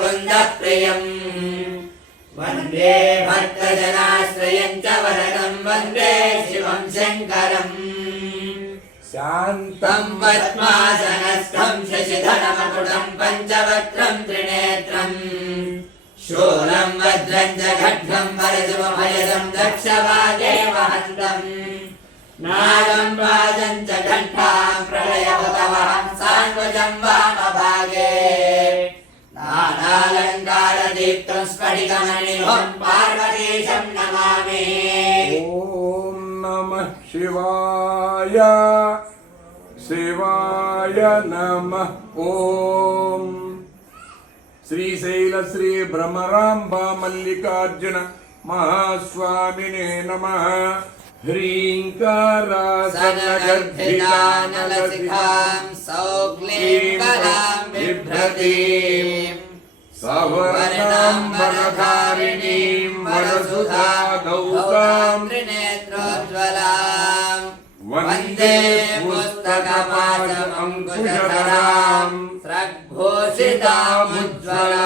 वृन्दप्रियम् वन्दे भक्तजनाश्रयं च वरदं वन्दे शिवं शङ्करम् शान्तं पद्मासनस्थं शशिधरमकुटं पञ्चवक्त्रं त्रिनेत्रम् शूलं वज्रं च खड्गं वरदमभयदं दक्षवाजे वहन्तम् नागं वाजं च घण्टां प्रलयभुतवहं सान्वजं वामभागे नानालङ्कारदीप्तं स्फटिकमणिभं पार्वतीशं नमामि। ॐ नमः शिवाय शिवाय नमः। ॐ श्रीशैल श्री भ्रमराम्बा मल्लिकार्जुन महास्वामिने नमः। ह्रीङ्कारासनगर्भितानलसिखां सौक्लीं कलां बिभ्रतीं सवर्णां वरधारिणीं वरसुधा गौतां त्रिनेत्रोज्ज्वलां वन्दे पुस्तकपाशमङ्कुशधरां स्रग्भूषितामुज्ज्वलां